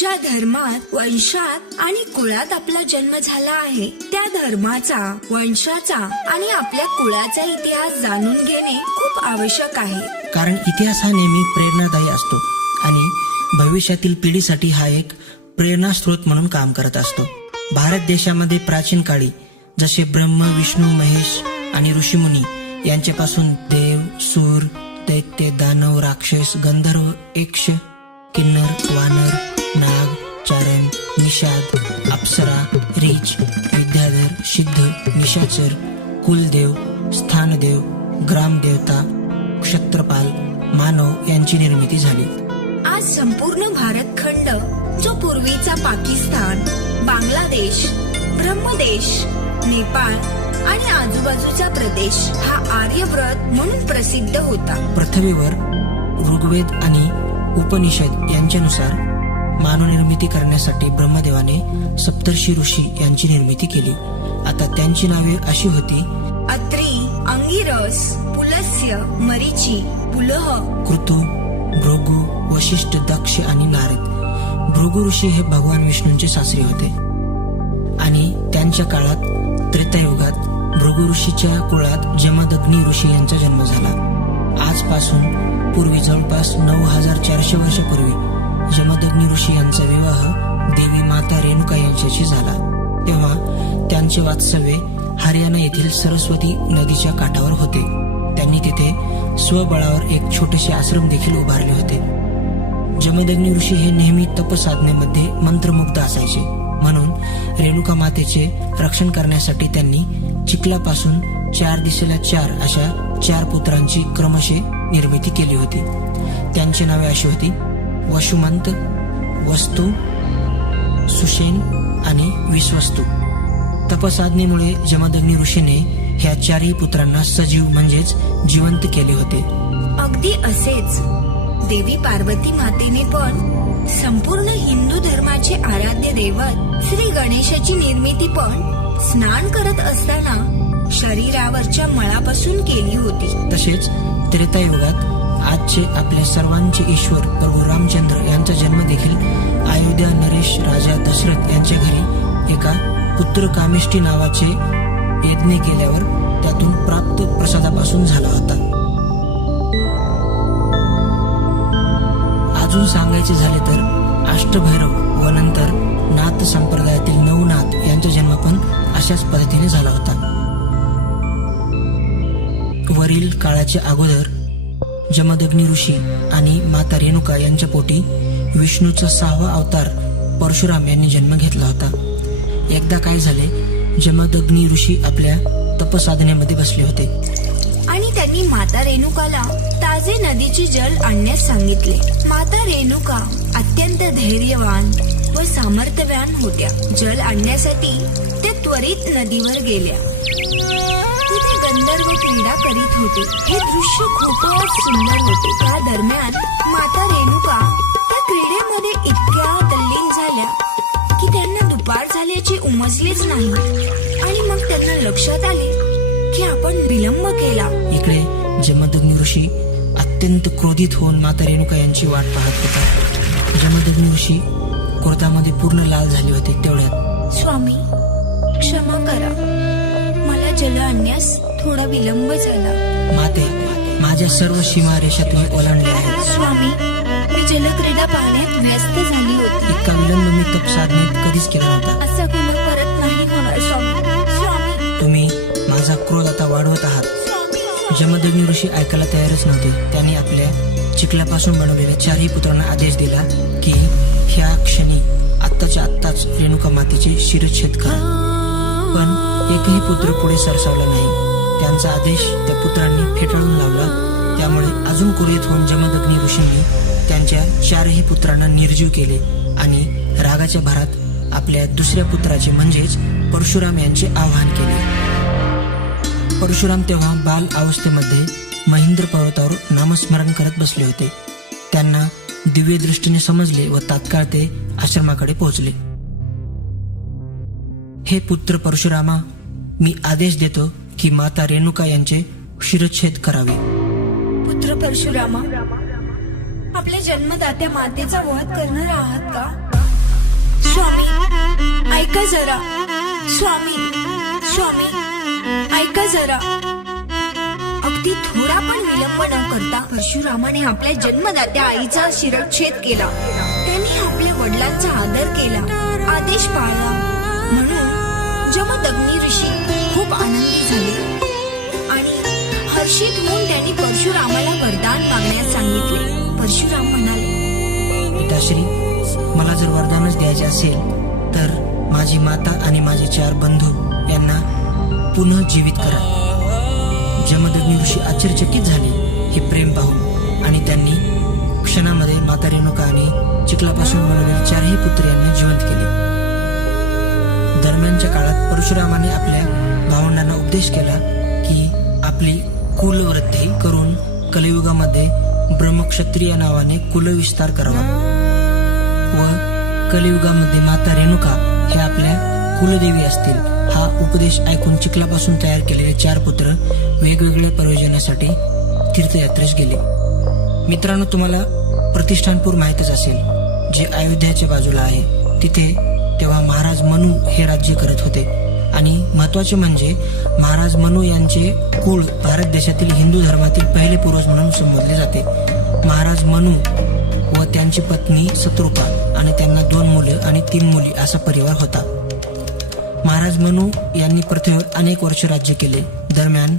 ज्या धर्मात वंशात आणि कुळात आपला जन्म झाला आहे त्या धर्माचा वंशाचा आणि आपल्या कुळाचा इतिहास जाणून घेणे खूप आवश्यक आहे. कारण इतिहास हा नेहमी प्रेरणादायी असतो आणि भविष्यातील पिढीसाठी हा एक प्रेरणा स्रोत म्हणून काम करत असतो. भारत देशामध्ये प्राचीन काळी जसे ब्रह्म विष्णू महेश आणि ऋषीमुनी यांच्यापासून देव सूर दैत्य दानव राक्षस गंधर्व यक्ष किन्नर वानर नाग चारण निषाद अप्सरा रीच विद्याधर सिद्ध निशाचर कुलदेव स्थानदेव ग्रामदेवता क्षत्रपाल मानव यांची निर्मिती झाली. आज संपूर्ण भारत खंड जो पूर्वीचा पाकिस्तान बांगलादेश ब्रह्मदेश नेपाळ आणि आजूबाजूचा प्रदेश हा आर्यव्रत म्हणून प्रसिद्ध होता. पृथ्वीवर ऋग्वेद आणि उपनिषद यांच्यानुसार मानवनिर्मिती करण्यासाठी ब्रह्मदेवाने सप्तर्षी ऋषी यांची निर्मिती केली. आता त्यांची नावे अशी होती. अत्री अंगिरस पुलस्य मरीची पुलह. कृतू भृगू वशिष्ठ दक्ष आणि नारद. भृगू ऋषी हे भगवान विष्णूंचे सासरे होते. आणि त्यांच्या काळात त्रेतायुगात भृगू ऋषीच्या कुळात जमदग्नी ऋषी यांचा जन्म झाला. आजपासून पूर्वी जवळपास नऊ हजार चारशे वर्षापूर्वी जमदग्नी ऋषी यांचा विवाह देवी माता रेणुका यांच्याशी झाला. तेव्हा त्यांचे वास्तव्य हरियाणा येथील सरस्वती नदीच्या काठावर होते. त्यांनी तिथे स्वबळावर एक छोटेसे आश्रम देखील उभारले होते. जमदग्नी ऋषी हे नेहमी तपसाधनेमध्ये मंत्रमुग्ध असायचे. म्हणून रेणुका मातेचे रक्षण करण्यासाठी त्यांनी चिखलापासून चार दिशेला चार अशा चार पुत्रांची क्रमशः निर्मिती केली होती. त्यांची नावे अशी होती वशुमंत वस्तू सुषेन आणि विश्वस्तू. तपसाधनेमुळे जमदग्नी ऋषीने ह्या चारही पुत्रांना सजीव म्हणजेच जिवंत केले होते. अगदी असेच. देवी पार्वती मातेने पण संपूर्ण हिंदू धर्माचे आराध्य दैवत श्री गणेशाची निर्मिती पण स्नान करत असताना शरीरावरच्या मळापासून केली होती. तसेच त्रेतायुगात आजचे आपल्या सर्वांचे ईश्वर प्रभू रामचंद्र यांचा जन्म देखील अयोध्या नरेश राजा दशरथ यांच्या घरी एका पुत्र कामिष्टी नावाचे यज्ञ केल्यावर त्यातून प्राप्त प्रसादापासून झाला होता. अजून सांगायचे झाले तर अष्टभैरव व नंतर नाथ संप्रदायातील नवनाथ यांचा जन्म पण अशाच पद्धतीने झाला होता. वरील काळाच्या अगोदर जमदग्नी ऋषी आणि माता रेणुका यांच्या पोटी विष्णूचा सहावा अवतार परशुराम यांनी जन्म घेतला होता. एकदा काय झाले जमदग्नी ऋषी आपल्या तपसाधनेमध्ये बसले होते. आणि त्यांनी माता रेणुकाला ताजे नदीचे जल आणण्यास सांगितले. माता रेणुका अत्यंत धैर्यवान व सामर्थ्यवान होत्या. जल आणण्यासाठी त्या त्वरित नदीवर गेल्या. तिथे गंधर्व क्रीडा करीत होते. हे दृश्य खूपच सुंदर होते. त्या दरम्यान माता रेणुका त्या क्रीडेमध्ये इतक्या तल्लीन झाल्या की त्यांना दुपार झाल्याचे उमजलेच नाही. आणि मग त्यांना लक्षात आले की आपण विलंब केला. इकडे जमदग्नी ऋषी अत्यंत क्रोधित होऊन माता रेणुका यांची वाट पाहत होता. जमदग्नी ऋषी क्रोधामध्ये पूर्ण लाल झाले होते तेवढ्यात. स्वामी क्षमा करा. जल आणण्यास थोडा विलंब झाला. माते माझ्या सर्व सीमारेषा तुम्ही ओलांडल्या आहेत. स्वामी मी जलक्रीडा पाहण्यात व्यस्त झाली होती. इतका विलंब मी तप साधनेत कधीच केला नव्हता. असा गुन्हा परत नाही होणार स्वामी. स्वामी. तुम्ही माझा क्रोध आता वाढवत आहात. जमदग्नी ऋषी ऐकायला तयारच नव्हते. त्यांनी आपल्या चिखलापासून बनवलेल्या चारही पुत्रांना आदेश दिला की ह्या क्षणी आत्ताच्या आत्ताच रेणुका मातेचे शिरच्छेद करा. एकही पुत्र पुढे सरसावला नाही. त्यांचा आदेश त्या पुत्रांनी फेटाळून लावला. त्यामुळे अजून कुरेत होऊन जमदग्नी ऋषींनी त्यांच्या चारही पुत्रांना निर्जीव केले आणि रागाच्या भरात आपल्या दुसऱ्या पुत्राचे म्हणजेच परशुराम यांचे आवाहन केले. परशुराम तेव्हा बाल अवस्थेमध्ये महेंद्र पर्वतावर नामस्मरण करत बसले होते. त्यांना दिव्य दृष्टीने समजले व तात्काळ ते आश्रमाकडे पोहोचले. हे पुत्र परशुरामा मी आदेश देतो की माता रेणुका यांचे शिरच्छेद करावे. पुत्र परशुरामा आपल्या जन्मदात्या मातेचा वध करणार आहात का? स्वामी ऐका जरा. स्वामी स्वामी ऐका जरा. अगदी थोडा पण विलंब न करता परशुरामाने आपल्या जन्मदात्या आईचा शिरच्छेद केला. त्यांनी आपल्या वडिलांचा आदर केला. आदेश पाळला. जमदग्नी ऋषी खूप आनंदी झाले. आणि हर्षित होऊन त्यांनी परशुरामाला वरदान मागण्यास सांगितले. परशुराम म्हणाले पिताश्री मला जर वरदानच द्यायचे असेल तर माझी माता आणि माझे चार बंधू यांना पुन्हा जीवित करा. जमदग्नी ऋषी आश्चर्यचकित झाले. हे प्रेम पाहून आणि त्यांनी क्षणामध्ये माता रेणुका आणि चिखलापासून बनवलेले चारही पुत्र यांना जिवंत केले. दरम्यानच्या काळात परशुरामाने आपल्या भावंडांना उपदेश केला की आपली कुलवृत्ती करून कलियुगामध्ये ब्रह्मक्षत्रिय नावाने कुलविस्तार करावा. व कलियुगामध्ये माता रेणुका हे आपल्या कुलदेवी असतील हा उपदेश ऐकून चिखलापासून तयार केलेले चार पुत्र वेगवेगळ्या प्रयोजनासाठी तीर्थयात्रेस गेले. मित्रांनो तुम्हाला प्रतिष्ठानपूर माहीतच असेल जे अयोध्याच्या बाजूला आहे. तिथे तेव्हा महाराज मनू हे राज्य करत होते. आणि महत्त्वाचे म्हणजे महाराज मनू यांचे कुळ भारत देशातील हिंदू धर्मातील पहिले पूर्वज म्हणून संबोधले जाते. महाराज मनू व त्यांची पत्नी सतरूपा आणि त्यांना दोन मुले आणि तीन मुली असा परिवार होता. महाराज मनू यांनी पृथ्वीवर अनेक वर्ष राज्य केले. दरम्यान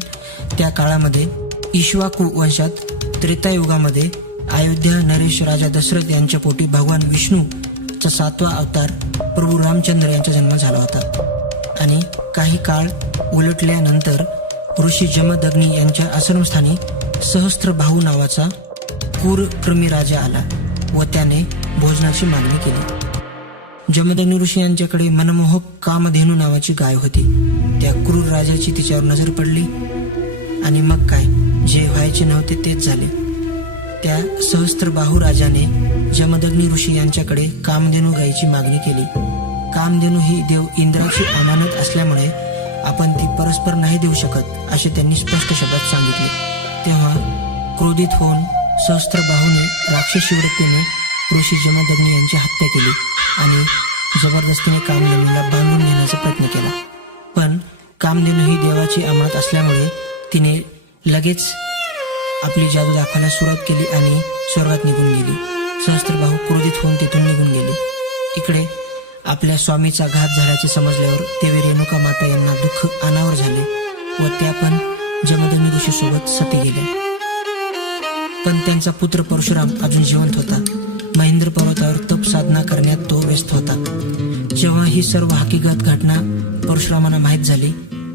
त्या काळामध्ये इश्वाकू वंशात त्रेतायुगामध्ये अयोध्या नरेश राजा दशरथ यांच्या पोटी भगवान विष्णू चा सातवा अवतार प्रभू रामचंद्र यांचा जन्म झाला होता. आणि काही काळ उलटल्यानंतर ऋषी जमदग्नी यांच्या आश्रमस्थानी सहस्त्र भाऊ नावाचा कुरक्रमी राजा आला व त्याने भोजनाची मागणी केली. जमदग्नी ऋषी यांच्याकडे मनमोहक कामधेनू नावाची गाय होती. त्या क्रूर राजाची तिच्यावर नजर पडली आणि मग काय? जे व्हायचे नव्हते तेच झाले. त्या सहस्त्रबाहू राजाने जमदग्नी ऋषी यांच्याकडे कामधेनू गायीची मागणी केली. कामधेनू ही देव इंद्राची अमानत असल्यामुळे आपण ती परस्पर नाही देऊ शकत असे त्यांनी स्पष्ट शब्दात सांगितले. तेव्हा क्रोधित होऊन सहस्त्रबाहूने राक्षसी वृत्तीने ऋषी जमदग्नी यांची हत्या केली आणि जबरदस्तीने कामधेनूला बांधून घेण्याचा प्रयत्न केला. पण कामधेनू ही देवाची अमानत असल्यामुळे तिने लगेच आपली जादू दाखवायला सुरुवात केली आणि स्वर्गात निघून गेली. सहस्त्रबाहू क्रोधित होऊन तिथून निघून गेली. इकडे आपल्या स्वामीचा घात झाल्याचे समजल्यावर देवी रेणुका माता यांना दुःख अनावर झाले व त्या पण जमदग्नी ऋषीसोबत सती गेल्या. पण त्यांचा पुत्र परशुराम अजून जिवंत होता. महेंद्र पर्वतावर तप साधना करण्यात तो व्यस्त होता. जेव्हा ही सर्व हकीकत घटना परशुरामांना माहीत झाली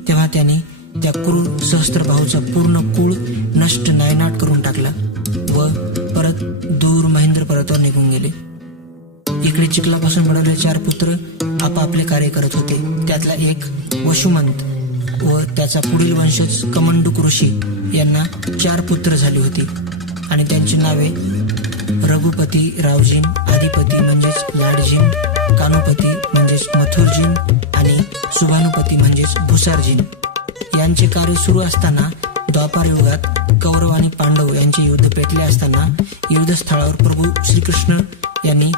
तेव्हा त्यांनी त्या क्रूर सहस्त्रभाऊचा पूर्ण कुळ नष्ट नायनाट करून टाकला व परत दूर महेंद्र पर्वतावर निघून गेले. इकडे चिखलापासून बनवलेले चार पुत्र आपापले कार्य करत होते. त्यातला एक वशुमंत व त्याचा पुढील वंशज कमंडुक ऋषी यांना चार पुत्र झाली होती. आणि त्यांची नावे रघुपती रावजीन आदिपती म्हणजेच लाडजीन कानुपती म्हणजेच मथुरजीन आणि सुभानुपती म्हणजेच भुसारजीन. यांचे कार्य सुरू असताना द्वापार युगात कौरव आणि पांडव यांचे युद्ध पेटले असताना युद्धस्थळावर प्रभू श्रीकृष्ण यांनी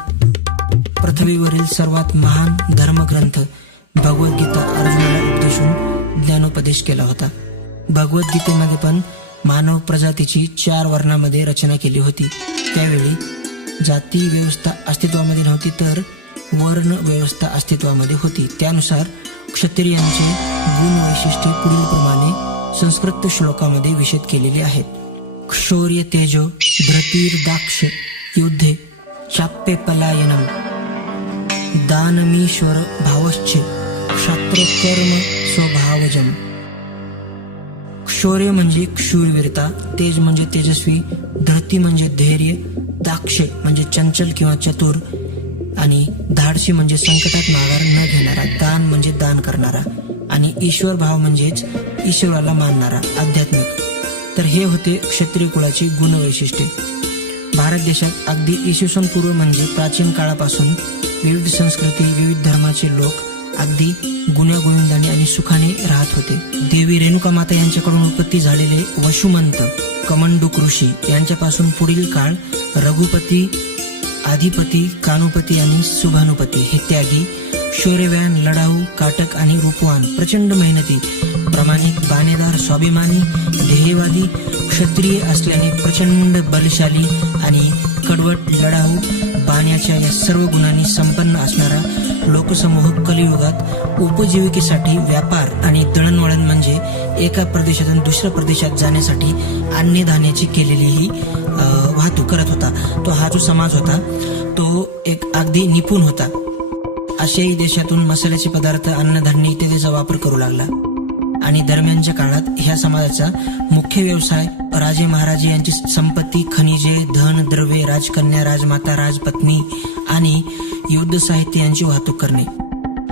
पृथ्वीवरील सर्वात महान धर्मग्रंथ भगवद्गीता अर्जुनाला उपदेशून ज्ञानोपदेश केला होता. भगवद्गीतेमध्ये पण मानव प्रजातीची चार वर्णामध्ये रचना केली होती. त्यावेळी जाती व्यवस्था अस्तित्वामध्ये नव्हती तर वर्ण व्यवस्था अस्तित्वामध्ये होती. त्यानुसार क्षत्रियांचे गुण वैशिष्ट्ये पुढील प्रमाणे संस्कृत श्लोकामध्ये विशद केलेले आहेत. क्षौर्य तेजो धृतीर दाक्ष युद्धे चाप्य पलायनम। दानमीश्वर भावश्च क्षात्रकर्म स्वभावजम। शौर्य म्हणजे क्षूरवीरता तेज म्हणजे तेजस्वी धृती म्हणजे धैर्य दाक्ष म्हणजे चंचल किंवा चतुर आणि धाडशी म्हणजे संकटात माघार न घेणारा दान म्हणजे दान करणारा आणि ईश्वर भाव म्हणजेच ईश्वराला मानणारा आध्यात्मिक. तर हे होते क्षत्रिय कुळाची गुणवैशिष्ट्ये. भारत देशात अगदी इसवी पूर्व म्हणजे प्राचीन काळापासून विविध संस्कृती विविध धर्माचे लोक अगदी गुण्यागोविंदाने आणि सुखाने राहत होते. देवी रेणुका माता यांच्याकडून उत्पत्ती झालेले वशुमंत कमंडुक ऋषी यांच्यापासून पुढील काळ रघुपती आधिपती कानुपती आणि सुभानुपती हे त्यागी शौर्यवान लढाऊ काटक आणि रूपवान प्रचंड मेहनती प्रामाणिक बाणेदार स्वाभिमानी ध्येयवादी क्षत्रिय असल्याने प्रचंड बलशाली आणि कडवट लढाऊ बाण्याच्या या सर्व गुणांनी संपन्न असणारा लोकसमूह कलियुगात उपजीविकेसाठी व्यापार आणि दळणवळण म्हणजे एका प्रदेशातून दुसऱ्या प्रदेशात जाण्यासाठी अन्नधान्याची केलेली ही वाहतूक करत होता. तो हा जो समाज होता तो एक अगदी निपुण होता. आशियाई देशातून मसाल्याचे पदार्थ अन्नधान्य इत्यादीचा वापर करू लागला. आणि दरम्यानच्या काळात ह्या समाजाचा मुख्य व्यवसाय राजे महाराजे यांची संपत्ती खनिजे धन द्रव्ये राजकन्या राजमाता राजपत्नी आणि युद्ध साहित्य यांची वाहतूक करणे.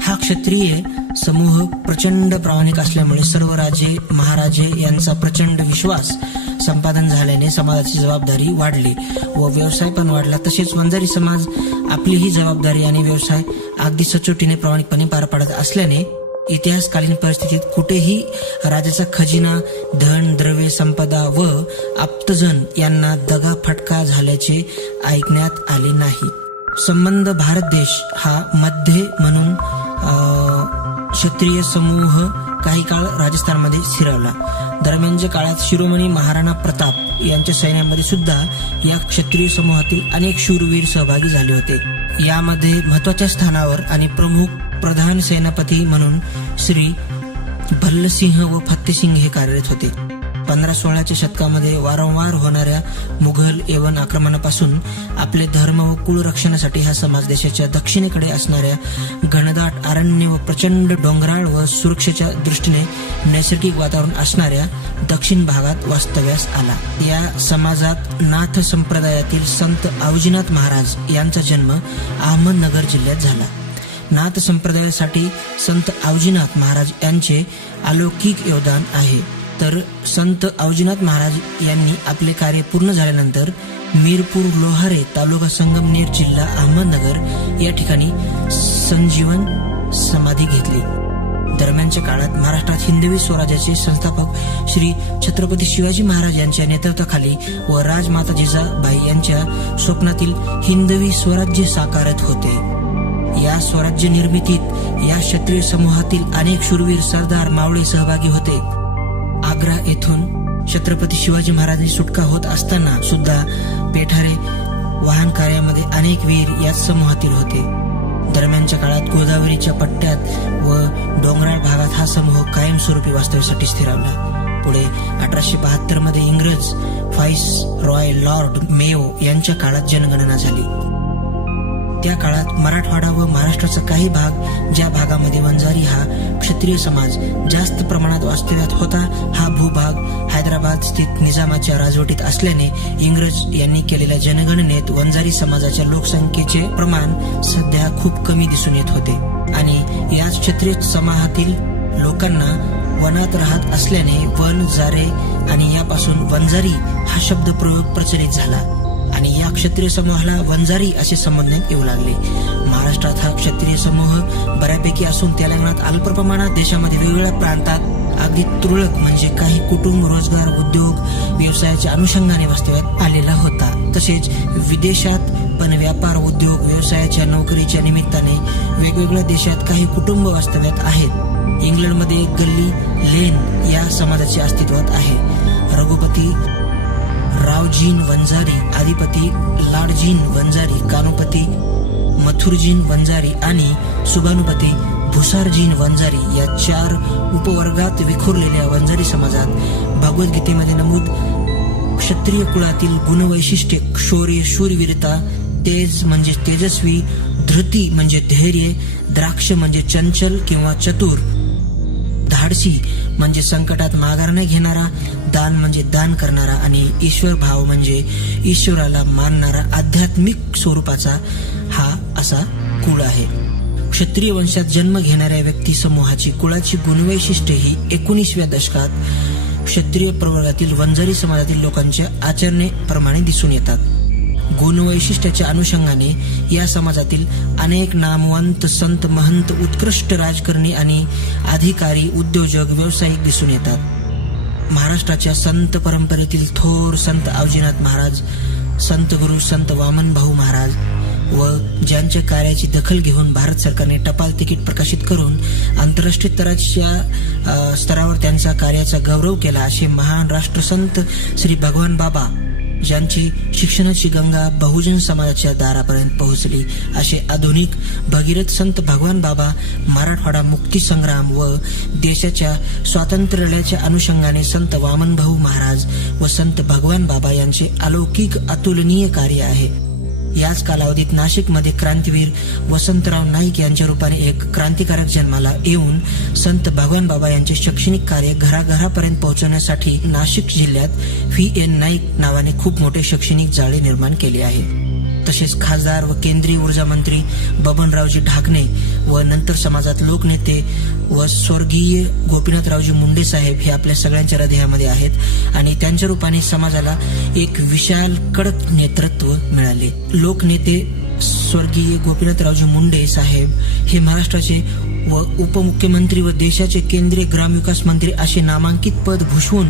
हा क्षत्रिय समूह प्रचंड प्रामाणिक असल्यामुळे सर्व राजे महाराजे यांचा प्रचंड विश्वास संपादन झाल्याने समाजाची जबाबदारी वाढली व व्यवसाय पण वाढला. तसेच वंजारी समाज आपली ही जबाबदारी आणि व्यवसाय अगदी सचोटीने प्रामाणिकपणे पार पाडत असल्याने इतिहासकालीन परिस्थितीत कुठेही राजाचा खजिना धन द्रव्य संपदा व आप्तजन यांना दगा फटका झाल्याचे ऐकण्यात आले नाही. संबंध भारत देश हा मध्य म्हणून क्षत्रिय समूह काही काळ राजस्थानमध्ये स्थिरावला दरम्यानच्या काळात शिरोमणी महाराणा प्रताप यांच्या सैन्यामध्ये सुद्धा या क्षत्रिय समूहातील अनेक शूरवीर सहभागी झाले होते. यामध्ये महत्त्वाच्या स्थानावर आणि प्रमुख प्रधान सेनापती म्हणून श्री भल्लसिंह व फत्तेसिंग हे कार्यरत होते. पंधरा सोळाच्या शतकामध्ये वारंवार होणाऱ्या मुघल एवन आक्रमणापासून आपले धर्म व कुळ रक्षणासाठी हा समाज देशाच्या दक्षिणेकडे असणाऱ्या घनदाट अरण्य व प्रचंड डोंगराळ व सुरक्षेच्या दृष्टीने नैसर्गिक वातावरण असणाऱ्या दक्षिण भागात वास्तव्यास आला. या समाजात नाथ संप्रदायातील संत आवजीनाथ महाराज यांचा जन्म अहमदनगर जिल्ह्यात झाला. नाथ संप्रदायासाठी संत आवजीनाथ महाराज यांचे अलौकिक योगदान आहे. तर संत अवजीनाथ महाराज यांनी आपले कार्य पूर्ण झाल्यानंतर मीरपूर लोहारे तालुका संगमनेर जिल्हा अहमदनगर या ठिकाणी संजीवन समाधी घेतली. दरम्यानच्या काळात महाराष्ट्रात हिंदवी स्वराज्याचे संस्थापक श्री छत्रपती शिवाजी महाराज यांच्या नेतृत्वाखाली व राजमाता जिजाबाई यांच्या स्वप्नातील हिंदवी स्वराज्य साकारत होते. या स्वराज्य निर्मितीत या क्षत्रिय समूहातील अनेक शूरवीर सरदार मावळे सहभागी होते. आग्रा येथून छत्रपती शिवाजी महाराजांची सुटका होत असताना सुद्धा पेठारे वाहन कार्यामध्ये अनेक वीर याच समूहातील होते. दरम्यानच्या काळात गोदावरीच्या पट्ट्यात व डोंगराळ भागात हा समूह कायमस्वरूपी वास्तव्यासाठी स्थिरावला. पुढे अठराशे बहात्तरमध्ये इंग्रज व्हाईस रॉय लॉर्ड मेयो यांच्या काळात जनगणना झाली. त्या काळात मराठवाडा व महाराष्ट्राचा काही भाग ज्या भागामध्ये वंजारी हा क्षत्रिय समाज जास्त प्रमाणात वास्तव्यात होता हा भूभाग हैदराबाद स्थित निजामाच्या राजवटीत असल्याने इंग्रज यांनी केलेल्या जनगणनेत वंजारी समाजाच्या लोकसंख्येचे प्रमाण सध्या खूप कमी दिसून येत होते. आणि याच क्षत्रिय समाहातील लोकांना वनात राहत असल्याने वन जारे आणि यापासून वंजारी हा शब्द प्रयोग प्रचलित झाला. आणि या क्षत्रिय समूहाला वंजारी असे संबोधण्यात येऊ लागले. महाराष्ट्रात हा क्षत्रिय समूह बऱ्यापैकी असून तेलंगणात अल्प प्रमाणात देशामध्ये वेगवेगळ्या प्रांतात अगदी तुरळक म्हणजे काही कुटुंब रोजगार उद्योग व्यवसायाच्या अनुषंगाने वास्तव्यात आलेला होता. तसेच विदेशात पण व्यापार उद्योग व्यवसायाच्या नोकरीच्या निमित्ताने वेगवेगळ्या देशात काही कुटुंब वास्तव्यात आहेत. इंग्लंडमध्ये गल्ली लेन या समाजाचे अस्तित्वात आहे. रघुपती रावजीन वंजारी आदिपती लाडजीन वंजारी कानुपती मथुरजीन वंजारी आणि सुभानुपती भुसारजीन वंजारी या चार उपवर्गात विखुरलेल्या वंजारी समाजात भगवद्गीतेमध्ये नमूद क्षत्रिय कुळातील गुणवैशिष्ट्ये शौर्य शूरवीरता तेज म्हणजे तेजस्वी धृती म्हणजे धैर्य द्राक्ष म्हणजे चंचल किंवा चतुर धाडसी म्हणजे संकटात माघार न घेणारा दान म्हणजे दान करणारा आणि ईश्वर भाव म्हणजे ईश्वराला मानणारा आध्यात्मिक स्वरूपाचा हा असा कुळ आहे. क्षत्रिय वंशात जन्म घेणाऱ्या व्यक्ती समूहाची कुळाची गुणवैशिष्ट्ये ही एकोणीसव्या दशकात क्षत्रिय प्रवर्गातील वंजारी समाजातील लोकांच्या आचरणेप्रमाणे दिसून येतात. गुणवैशिष्ट्याच्या अनुषंगाने या समाजातील अनेक नामवंत संत महंत उत्कृष्ट राजकारणी आणि अधिकारी उद्योजक व्यावसायिक दिसून येतात. महाराष्ट्राच्या संत परंपरेतील थोर संत आवजीनाथ महाराज संत गुरु संत वामन भाऊ महाराज व ज्यांच्या कार्याची दखल घेऊन भारत सरकारने टपाल तिकीट प्रकाशित करून आंतरराष्ट्रीय स्तराच्या स्तरावर त्यांचा कार्याचा गौरव केला असे महान राष्ट्रसंत श्री भगवान बाबा ज्यांची शिक्षणाची गंगा बहुजन समाजाच्या दारापर्यंत पोहोचली असे आधुनिक भगीरथ संत भगवान बाबा मराठवाडा मुक्ती संग्राम व देशाच्या स्वातंत्र्याच्या अनुषंगाने संत वामन भाऊ महाराज व संत भगवान बाबा यांचे अलौकिक अतुलनीय कार्य आहे. याच कालावधीत नाशिकमध्ये क्रांतीवीर वसंतराव नाईक यांच्या रूपाने एक क्रांतिकारक जन्माला येऊन संत भगवान बाबा यांचे शैक्षणिक कार्य घराघरापर्यंत पोहोचवण्यासाठी नाशिक जिल्ह्यात व्ही एन नाईक नावाने खूप मोठे शैक्षणिक जाळे निर्माण केले आहे. तसेच खासदार व केंद्रीय ऊर्जा मंत्री बबनरावजी ढाकणे व नंतर समाजात लोकनेते व स्वर्गीय गोपीनाथरावजी मुंडे साहेब हे आपल्या सगळ्यांच्या हृदयामध्ये आहेत आणि त्यांच्या रूपाने समाजाला एक विशाल कडक नेतृत्व मिळाले. लोकनेते स्वर्गीय गोपीनाथरावजी मुंडे साहेब हे महाराष्ट्राचे व उपमुख्यमंत्री व देशाचे केंद्रीय ग्रामविकास मंत्री असे नामांकित पद भूषवून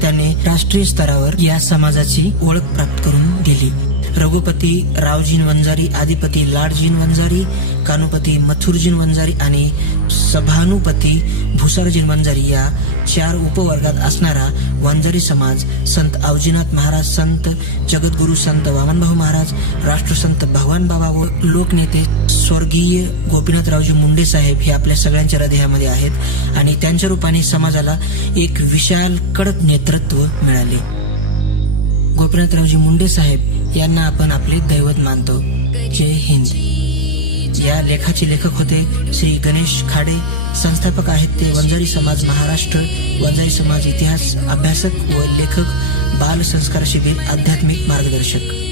त्याने राष्ट्रीय स्तरावर या समाजाची ओळख प्राप्त करून दिली. रघुपती रावजीन वंजारी आदिपती लाडजीन वंजारी कानुपती मथुरजीन वंजारी आणि सभानुपती भुसारजीन वंजारी या चार उपवर्गात असणारा वंजारी समाज संत आवजीनाथ महाराज संत जगद्गुरु संत वामनभाऊ महाराज राष्ट्रसंत भगवान बाबा व लोकनेते स्वर्गीय गोपीनाथरावजी मुंडे साहेब हे आपल्या सगळ्यांच्या हृदयामध्ये आहेत आणि त्यांच्या रूपाने समाजाला एक विशाल कडक नेतृत्व मिळाले. गोपीनाथरावजी मुंडे साहेब यांना आपण आपले दैवत मानतो. जय हिंद. या लेखाचे लेखक होते श्री गणेश खाडे. संस्थापक आहेत ते वंजारी समाज महाराष्ट्र वंजारी समाज इतिहास अभ्यासक व लेखक बाल संस्कार शिबिर आध्यात्मिक मार्गदर्शक.